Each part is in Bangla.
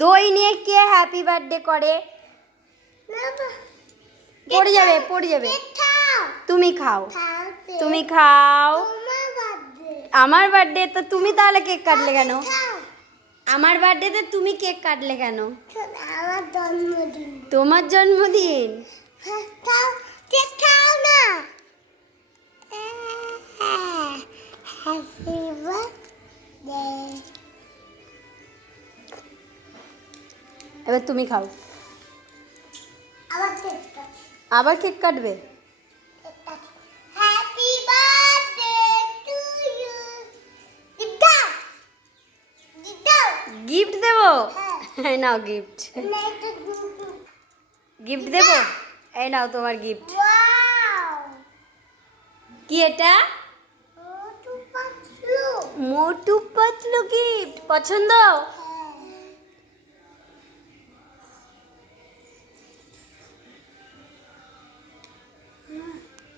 দই নিয়ে কে হ্যাপি বার্থডে করে? পড়ে যাবে পড়ে যাবে। তুমি খাও তুমি খাও। আমার বার্থডে তো তুমি তাহলে কেক কাটলে কেন? আমার বার্থডেতে তুমি কেক কাটলে কেন? আমার জন্মদিন। তোমার জন্মদিন? কেক খাও না। Happy birthday. এবার তুমি খাও। আবার কেক কাট। আবার কেক কাটবে? Happy birthday to you. দাও দাও। গিফট দেবো? হ্যাঁ। এই নাও গিফট। গিফট দেবো? এই নাও তোমার গিফট। ওয়াও। কি এটা? মোটু পাতলু। মোটু পাতলু গিফট পছন্দ?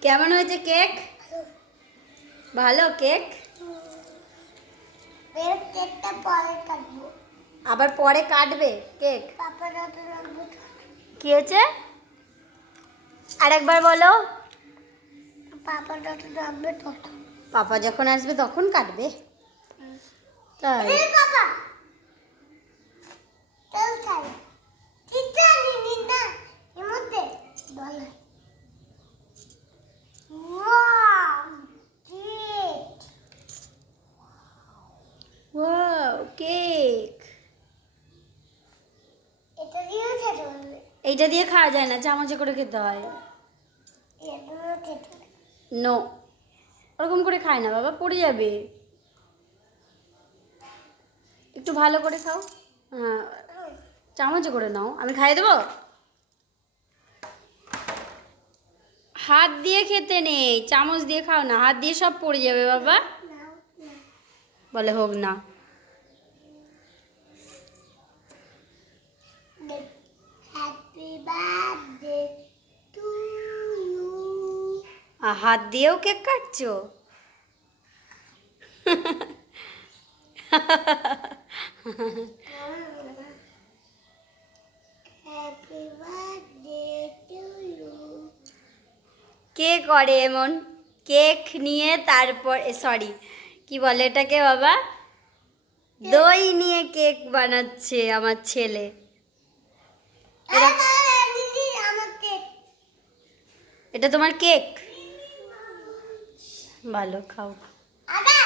কেমন হয়েছে কেক? ভালো কেক? বের কেকটা পরে কাটবো। আবার পরে কাটবে কেক? পাপা যত লাগবে। কি হয়েছে আরেকবার বলো। পাপা যত লাগবে তত। পাপা যখন আসবে তখন কাটবে? তাই? এই পাপা তেল খাই। চিতা নিনি না এর মধ্যে বলে। Wow cake. Wow cake. এটা দিয়েও খেতে হবে। এইটা দিয়ে খাওয়া যায় না, চামচে করে খেতে হয়। এটা দিয়েও খেতে হবে। নো, ওরকম করে খায় না বাবা, পড়ে যাবে। একটু ভালো করে খাও। হ্যাঁ, চামচে করে নাও। আমি খাইয়ে দেবো? হাত দিয়ে খেতে নেই, চামচ দিয়ে খাও না। হাত দিয়ে সব পড়ে যাবে বাবা। নাও না। বলে হোক না। Happy birthday to you. হাত দিয়েও কেক কাটছো? Happy birthday to you. কে করে এমন? কেক নিয়ে তারপর সরি কি বলে এটাকে বাবা, দই নিয়ে কেক বানাচ্ছে আমার ছেলে। এটা দিদি আমার কেক। এটা তোমার কেক? ভালো, খাও। আদা